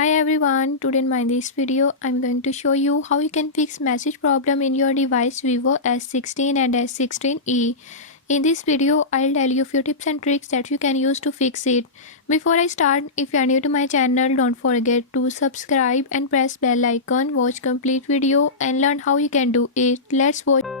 Hi everyone, today in this video I'm going to show you how you can fix message problem in your device Vivo S16 and S16e. In this video I'll tell you few tips and tricks that you can use to fix it. Before I start, if you are new to my channel, don't forget to subscribe and press bell icon, watch complete video and learn how you can do it. Let's watch.